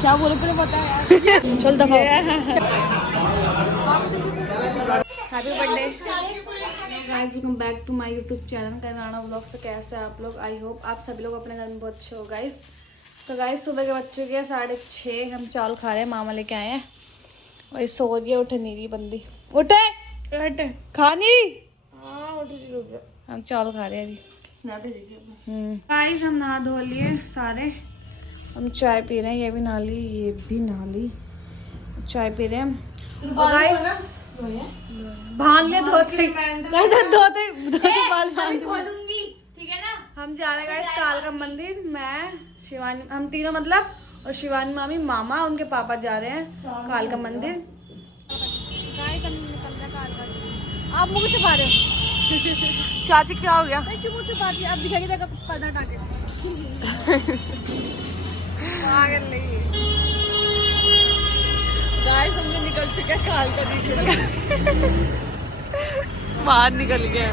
क्या बोले पहले बता यार। चल दफा। Happy birthday guys, welcome back to my YouTube channel Rana vlog. से कैसे हैं आप लोग? आई होप आप सभी लोग अपने घर में बहुत अच्छे हो गाइस। तो गाइस सुबह के बच्चे के 6:30 हम चावल खा रहे हैं, मामा लेके आए हैं। और सो रही है, उठे नहीं रही बंदी। उठे खानी। हम चावल खा रहे हैं अभी। गाइस हम नहा धो लिए सारे, हम चाय पी रहे हैं। ये भी नहा ली, ये भी नहा ली, चाय पी रहे हैं हम। भान ले धोते बाल खोलूंगी, ठीक है ना। हम जा रहे हैं कालका मंदिर, मैं शिवानी, हम तीनों मतलब, और शिवानी मामी, मामा, उनके पापा जा रहे हैं कालका मंदिर। आप मुझे छुपा रहे हो? चाची क्या हो गया? क्यों मुझे छुपा दिया? अब दिखाई देगा पर्दा हटा के। गाइस हमने निकल चुके हैं कालका जी के लिए। बाहर निकल गए।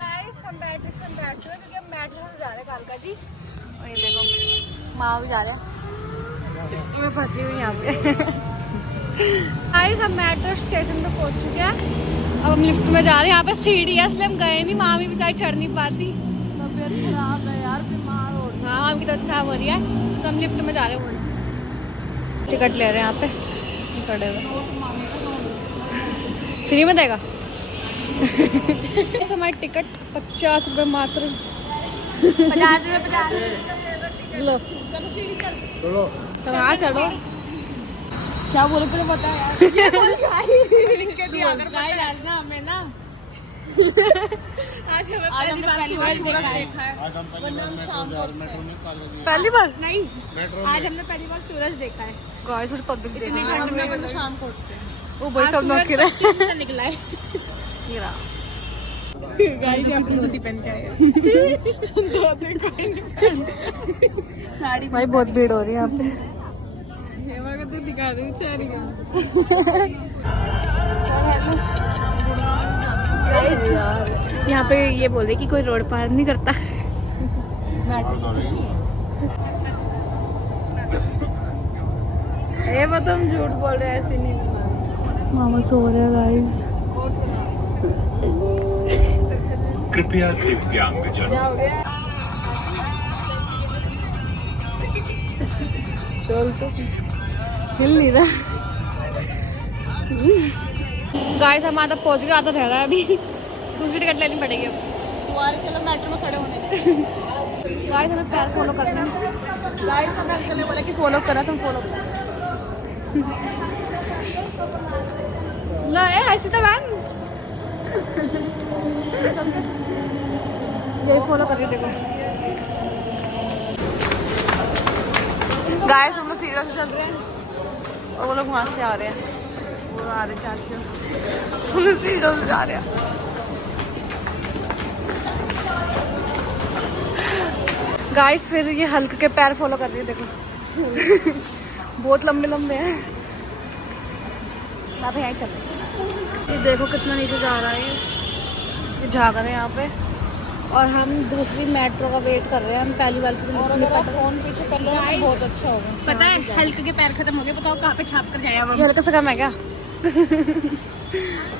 गाइस हम मैट्रिक्स में बैठ चुके हैं क्योंकि हम मैट्रिक्स से जा रहे हैं कालका जी। और ये देखो माँ भी जा रहे हैं, मैं फंसी हुई यहाँ पे। गाइस हम मेट्रो स्टेशन पे पहुंच चुके हैं, अब हम लिफ्ट में जा रहे हैं। यहाँ पे सीढ़ी है इसलिए हम गए नहीं, मामी बेचारी चढ़ नहीं पाती, तबीयत खराब है यार, बीमार हो रही है। हाँ मामी की तबीयत खराब हो रही है, तो हम लिफ्ट में जा रहे हैं। टिकट ले रहे हैं यहाँ पे खड़े हुए। फ्री में देगा। हमारी टिकट 50 रुपये मात्र। 50 रुपये लो चलो। हाँ चलो, क्या बोले पहले बता यार। हमें ना आज हमने पहली बार सूरज देखा है, वरना हम शाम को पहली बार नहीं, आज हमने पहली बार सूरज देखा है। गाइस थोड़ी पब्लिक देखी है, वरना शाम को उठते हैं। वो भाई सब नौक रहे निकला है। गाइस अपनी धोती पहन के आए। साड़ी भाई बहुत भीड़ हो रही है यहाँ पे। तो दिखा दो बेचारी का। यहाँ पे ये बोल रहे कि कोई रोड पार नहीं करता। ये वो तो हम झूठ बोल रहे हैं, ऐसे नहीं। मामा सो रहे हैं गाइस। कृपया दिव्यांगजन चल तो हिल नहीं रहा। गाइस हम आधा पहुंच गए, आधा रह रहा है अभी। दूसरी टिकट लेनी पड़ेगी अब। दोबारा चलो मेट्रो में खड़े होने। गाइस हमें पैर फॉलो करना है। गाइस हमें अंकल ने बोला कि फॉलो करा, तुम फॉलो करो। ना ऐसी तो मैम यही फॉलो कर रही, देखो। गाइस हम लोग सीढ़ियों से चल रहे हैं और वो लोग वहां से आ रहे हैं। वो आ रहे चाची, हम लोग सीढ़ियों से जा रहे हैं। गाइस फिर ये हल्क के पैर फॉलो कर रही है, देखो। बहुत लंबे लंबे हैं। मैं तो यहीं चल रही हूँ। ये देखो कितना नीचे जा रहा है, ये झाग रहे हैं यहाँ पे। और हम दूसरी मेट्रो का वेट कर रहे हैं। हम पहली बार से फोन पीछे कर लो तो बहुत अच्छा होगा। पता है हल्के के पैर खत्म हो गए, बताओ कहाँ पे छाप कर जाए। ये हल्का सा कम है क्या?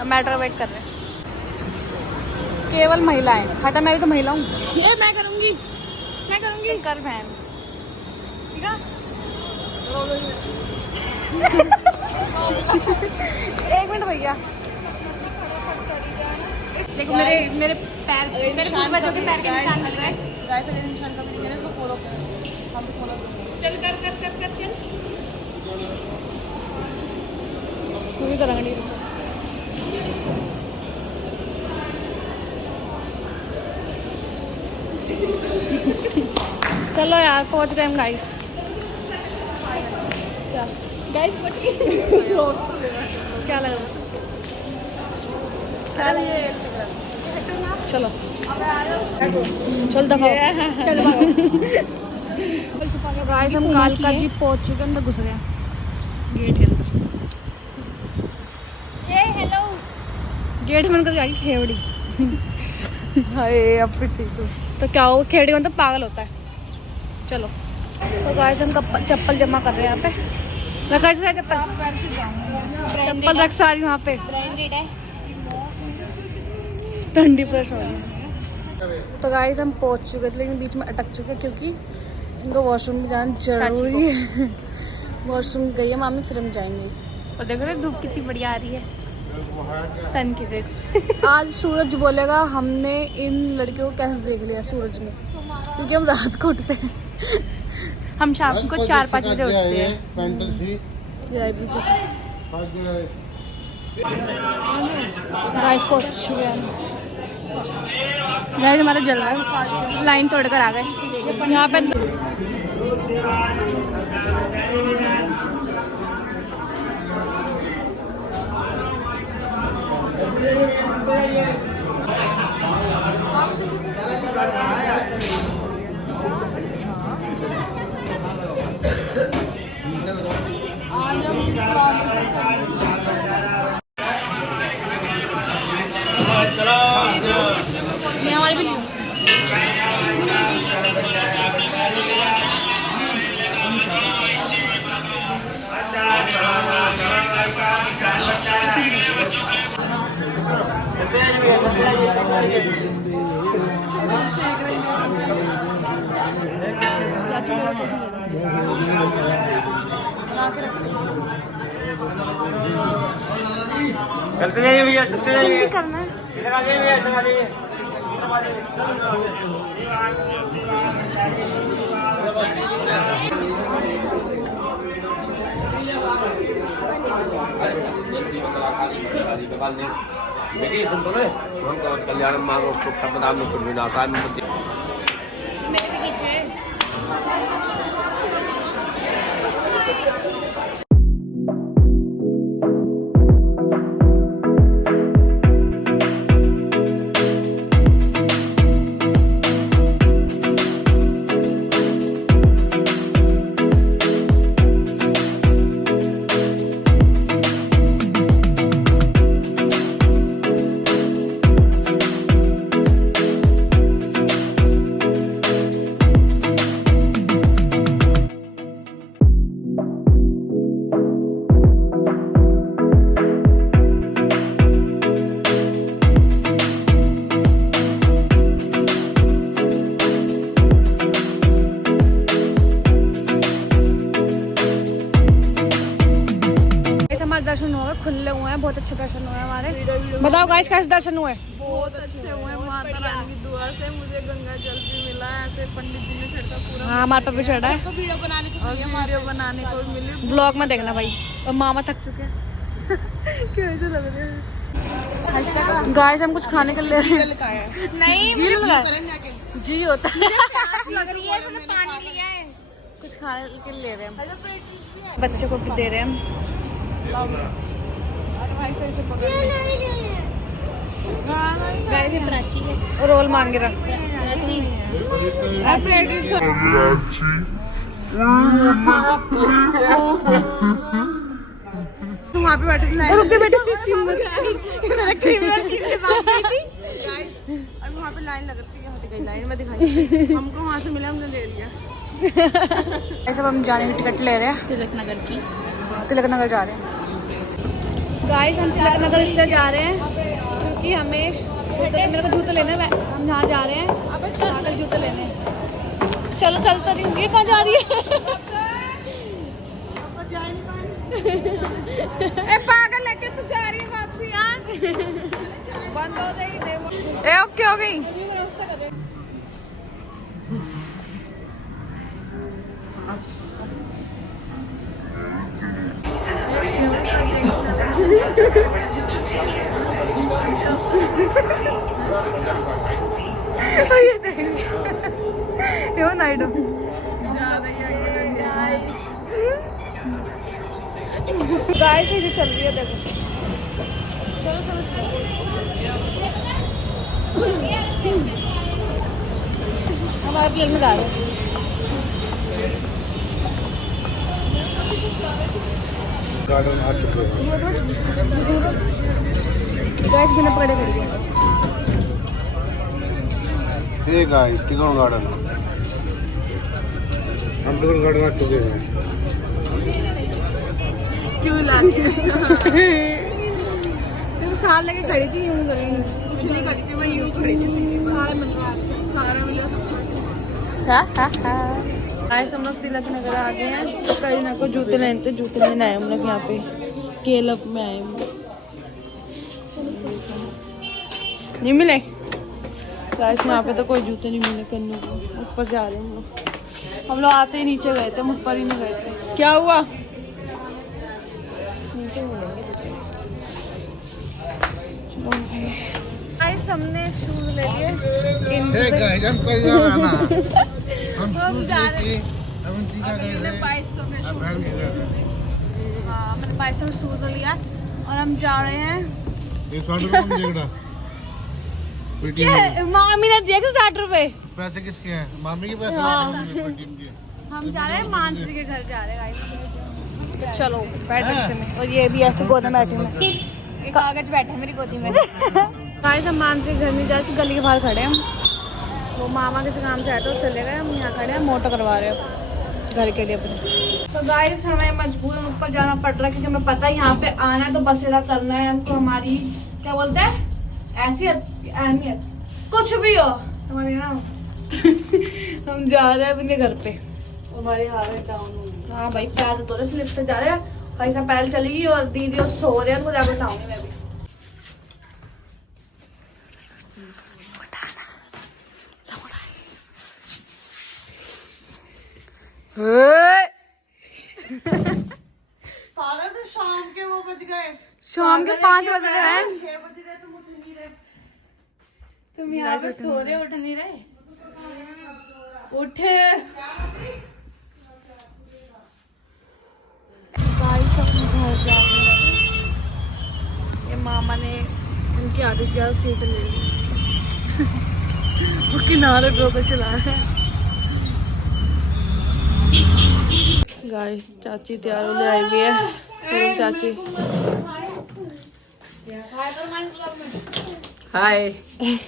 मेट्रो वेट कर रहे हैं केवल महिलाएं। हटा, मैं भी तो महिला हूँ। ये मैं करूँगी कर बहन। ठीक है। एक मिनट भैया, देखो मेरे पैर, मेरे पूर्वजों के पैर के निशान मिल गए। गाइस अगर निशान कभी नहीं मिले तो फॉलो करो, हम फॉलो करो। चल कर चल। तू भी करेंगे। चलो यार पहुंच गए हम गाइस। क्या लगा? चलो चल दफा। गाइस हम कालका जी पहुंच चुके हैं, अंदर घुस रहे हैं गेट के अंदर। हेलो। गेट बंद करके आई खेवड़ी। हाय अब पिट्टी तो क्या हो, खेवड़ी मतलब पागल होता है। चलो तो गाइस हम चप्पल जमा कर रहे हैं यहाँ पे। रखा है चप्पल रख सारी वहाँ पे। ब्रांडेड है। ठंडी फ्रेश हो रही है। तो गाइस हम पहुँच चुके थे लेकिन बीच में अटक चुके क्योंकि इनको वॉशरूम में जाना जरूरी है। वॉशरूम गई है मामी, फिर हम जाएंगे। और देखो ना धूप कितनी बढ़िया आ रही है, सन की जैसे। आज सूरज बोलेगा हमने इन लड़कियों को कैसे देख लिया सूरज में, क्योंकि हम रात को उठते हैं। हम शाम को 4-5 बजे उठते हैं। गाइस पहुँच चुके हैं। गाइस हमारा जल रहा है, लाइन तोड़कर आ गए यहाँ पे। मैं हमारी भी चलते जाइए भैया, चलते जाइए। जल्दी करना है। इधर आ जाइए भैया, इधर आ जाइए। कल्याण मांगो सुख संपदाम में विनाशाय में मध्य। दर्शन हुए, खुले हुए हैं, बहुत अच्छे दर्शन हुए हमारे। बताओ गाइस कैसे दर्शन हुए? बहुत अच्छे हुए हैं, माता रानी की दुआ से मुझे गंगा जल भी मिला है। ऐसे पंडित जी ने छिड़का पूरा। हाँ हमारे पे भी चढ़ा है। तो वीडियो बनाने को मिली, वीडियो बनाने को मिली। ब्लॉग में देखना भाई। और मामा थक चुके हैं। कैसे लग रहे हैं गाइस? हम कुछ खाने के ले रहे हैं। नहीं जी होता है। लग रही है, मैंने पानी लिया है। कुछ खाने के ले रहे हैं हम। बच्चे को भी दे रहे हैं हम। प्राची है और रोल मांगे रहा। तुम वहाँ पे बैठे रुक जा बेटा। वहाँ पे लाइन लग रही है, लाइन में दिखाई हमको वहाँ से मिला, हमने ले लिया। ऐसे हम जाने की टिकट ले रहे हैं तिलक नगर की। तिलक नगर जा रहे हैं गाइस। हम तिलक नगर इसलिए जा रहे हैं क्योंकि हमें मेरे को जूते लेने हैं। हम यहाँ जा रहे हैं, अब जूते लेने। चलो चल तो रही हूँ। ये कहाँ जा रही है? ए पागल लेके तू जा रही है वापसी यार। बंद हो गई। ए ओके हो गई। नाइडो गाइस इधर चल रही है, देखो। चलो चलो चलो। हमारे प्लेन में जा रहे हैं। गार्डन आ चुके हैं। गाइस बिना पकड़े खड़ी है। ये गाइस टिगोन गार्डन। हम तो गड़वा चुके हैं। क्यों लाती तो साल लगे खड़ी थी यूं करी कुछ नहीं करी थी मैं यूं खड़ी थी सीधी सारे मिल रहा सारा मिला गाइस हम लोग तिलक नगर आ गए हैं कहीं ना को जूते लेने आए हम लोग यहाँ पे केलप में आए हम लोग नहीं मिले गाइस यहाँ पे तो कोई जूते नहीं मिले कन्नू को ऊपर जा रहे हैं हम लोग आते ही नीचे गए थे हम ऊपर ही नहीं गए थे क्या हुआ गाइस हमने शूज ले लिए हम जा रहे हैं हाँ मैंने 2200 शूज लिया और हम जा रहे हैं मामी ने दिया 60 रुपए पैसे किसके हैं? मामी के पैसे? हाँ। हम जा रहे हैं मानसी के घर जा रहे हैं गाइस चलो बैठ रिक्शे में और ये भी ऐसे गोदा बैठे में कागज बैठे मेरी गोदी में गाइस हम मानसी के घर में जा रहे गली के बाहर खड़े हैं वो मामा किसी काम से आए तो चले गए हम यहाँ खड़े हैं मोटो करवा रहे हो घर के लिए अपने तो गाइस हमें मजबूर ऊपर जाना पड़ रहा है क्योंकि हमें पता है यहाँ पे आना है तो बसेरा करना है हमको हमारी क्या बोलते हैं हैसियत अहमियत कुछ भी हो हमारी ना हम जा रहे हैं अपने घर पे हमारी हालत डाउन हो गई हाँ भाई पैर तो रहे स्लिप से जा रहे हैं भाई साहब पैर चलेगी और दीदी और सो रहे हैं उनको जाकर उठाऊंगी मैं भी शाम के 5 बज गए हैं 6 बज रहे तुम उठ नहीं रहे तुम यहाँ पे सो रहे उठ नहीं रहे उठे घर जा ये मामा ने उनकी आदत ज्यादा सीट ले ली वो किनारे पे चला रहे हैं गाइस चाची तैयार होने आई हुई है चाची हाय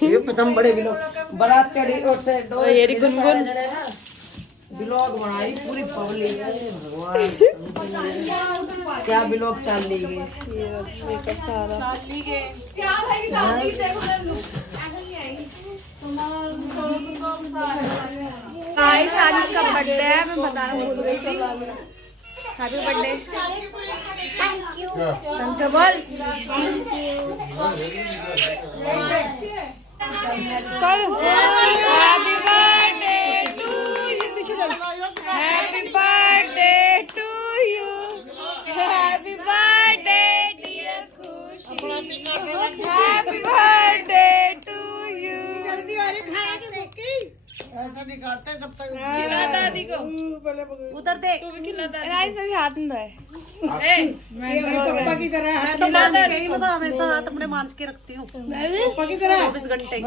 ये प्रथम बड़े बिलो बारात चढ़ी उठते ये री गुनगुन ब्लॉग बनाई पूरी पब्लिक भगवान क्या ब्लॉग चल ली गई गाइस आज इसका बर्थडे है मैं बताना भूल गई थी हैप्पी बर्थडे थैंक यू हमसे बोल चल हैप्पी बर्थडे टू यू पीछे चल happy birthday to you happy birthday dear Khushi happy birthday to you जल्दी आ रही खाएंगे मुक्की ऐसा नहीं काटते जब तक खिला दादी को उधर देख तू भी खिला दादी राइस अभी हाथ में है पापा की तरह है तो मैं तो हमेशा हाथ अपने मांस के रखती हूँ पापा की तरह 24 घंटे ठीक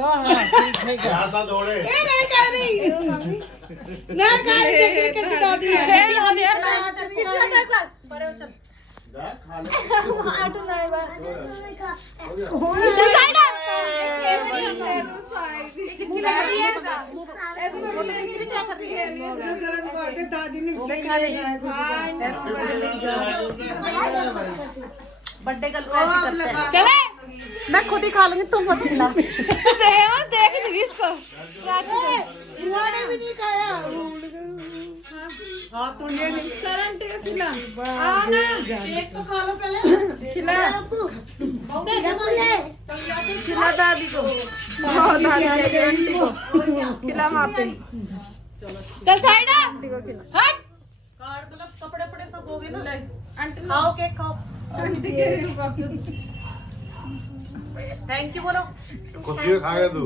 है ज्यादा दौड़े नहीं कर रही ना कर रही कैसी दादी है हम यार परे चल आटू ना दादी ने बर्थडे का करते हैं चले मैं खुद ही खा लूंगी तुम मत खिला देख ली इसको इन्होंने भी नहीं खाया हाँ तो ये नहीं सरंटे का खिला आओ ना एक तो खा लो पहले खिला खिला दादी को दादी आंटी को खिला वहाँ पे चल साइड आंटी को खिला हट कार्ड मतलब कपड़े पड़े सब हो गए ना आंटी खाओ केक खाओ आंटी के थैंक यू बोलो कुछ भी खाएगा तू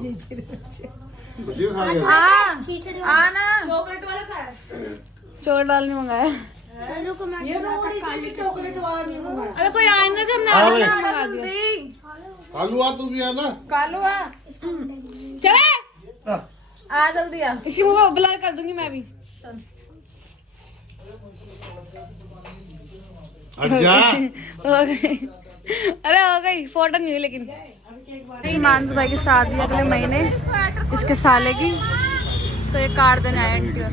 कुछ भी खाएगा हाँ आना चॉकलेट वाला खाया चोर डाल नहीं मंगाया ये रोड़ी की चॉकलेट वाला नहीं मंगाया अरे कोई आए ना जब ना मंगा दिया कालू आ तू भी आ ना कालू आ चले आ जल्दी आ इसकी मुंह ब्लर कर दूंगी मैं भी अच्छा हो गई अरे हो गई फोटो नहीं हुई लेकिन मानस भाई की शादी अगले महीने इसके साले की तो ये कार्ड देने आए आंटी और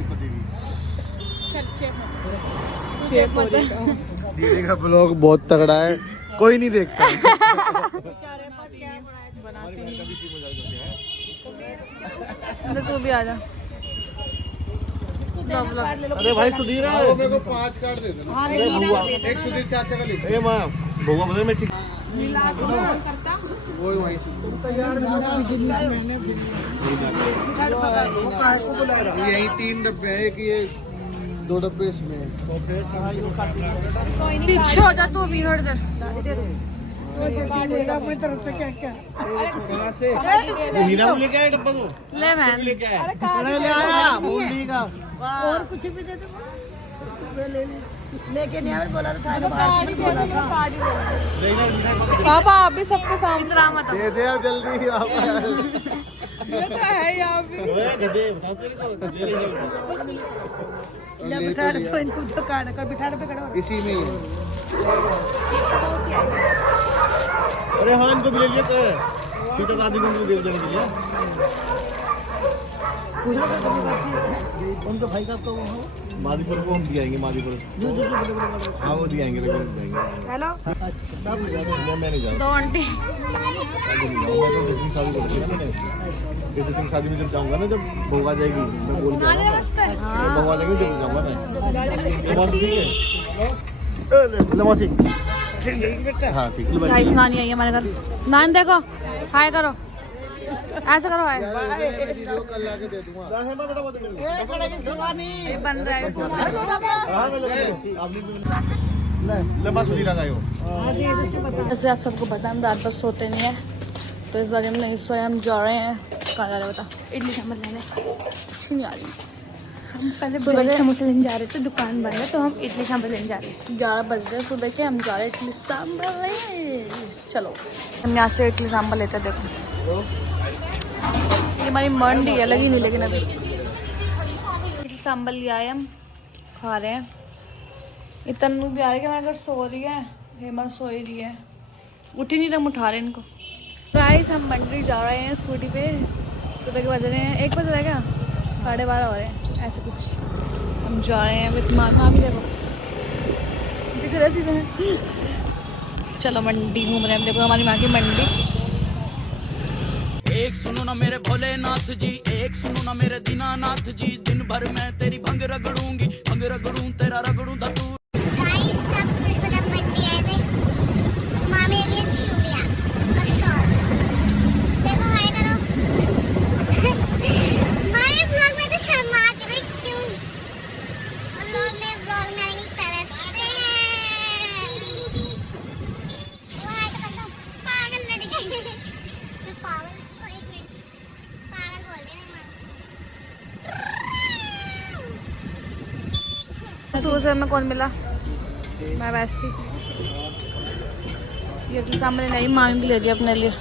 दीदी का ब्लॉग बहुत तगड़ा है, कोई नहीं देखता। तू भी आ जा। अरे भाई सुधीर मेरे को 5 कार्ड दे देना। एक सुधीर चाचा का लिख। ए मां भगवा बता मैं ठीक वो वहीं से यही 3 डब्बे है कि ये 2 डब्बे इसमें है। पीछे हो जा तू भी थोड़ी देर। अपनी तरफ से क्या क्या हीरा लेके आए डब्बा को ले मैं लेके आए ले आया मूली का और कुछ भी दे दे लेके नहीं आया बोला था पापा आप भी सबके सामने इतना मत दे दे अब जल्दी ये तो है यहाँ पे। गधे बताओ तेरे को ले बिठा दे इनको तो काट कर बिठा दे पे खड़ा इसी में ही। अरे हाँ इनको भी ले लिया सीता दादी को दे देने के लिए उनके भाई का को मादीपुर को हम दिखाएंगे मादीपुर हाँ वो दिखाएंगे हेलो मैं नहीं जा दो आंटी जैसे शादी में जब जाऊंगा ना जब बहू आ जाएगी मैं बोल के बहू आ जाएगी जब जाऊंगा मैं हाँ ठीक है गाइस नानी आई है हमारे घर। नानी देखो हाय करो ऐसा करो हाय कल लाके दे दूंगा बन रहा है। लंबा सुधी लगायो जैसे आप सबको पता है हम रात भर सोते नहीं है तो इस बार हम नहीं सोए। हम जा रहे हैं कहाँ जा रहे हैं बता इडली सांभर लेने। अच्छी नहीं आ रही। हम पहले सुबह के समोसे लेने जा रहे थे दुकान बंद है तो हम इडली सांभर लेने जा रहे हैं। 11 बज रहे हैं सुबह के हम जा रहे हैं इडली सांभर लेने। चलो हम यहाँ से इडली सांभर लेते हैं। देखो ये हमारी मंडी है लगी नहीं लेकिन अभी इडली सांभर लिया है हम खा रहे हैं। ये तन्नू भी आ रही है हमारे घर सो रही है। हेमा सो ही रही है उठी नहीं हम उठा रहे हैं इनको। गाइस हम मंडी जा रहे हैं स्कूटी पे। सुबह के बज रहे हैं 1 बज रहा है क्या 12:30 हो रहे हैं ऐसे कुछ। हम जा रहे हैं विद मामी देखो दिख रहा सीधे। चलो मंडी घूम रहे हैं। देखो हमारी माँ की मंडी। एक सुनो ना मेरे भोलेनाथ जी, एक सुनो ना मेरे दीनानाथ जी, दिन भर मैं तेरी भंग रगड़ूंगी, भंग रगड़ूं तेरा रगड़ूं धतूर। सुबह में कौन मिला मैं बेस्टी। ये तो सामने नहीं मामी भी ले लिया अपने लिए।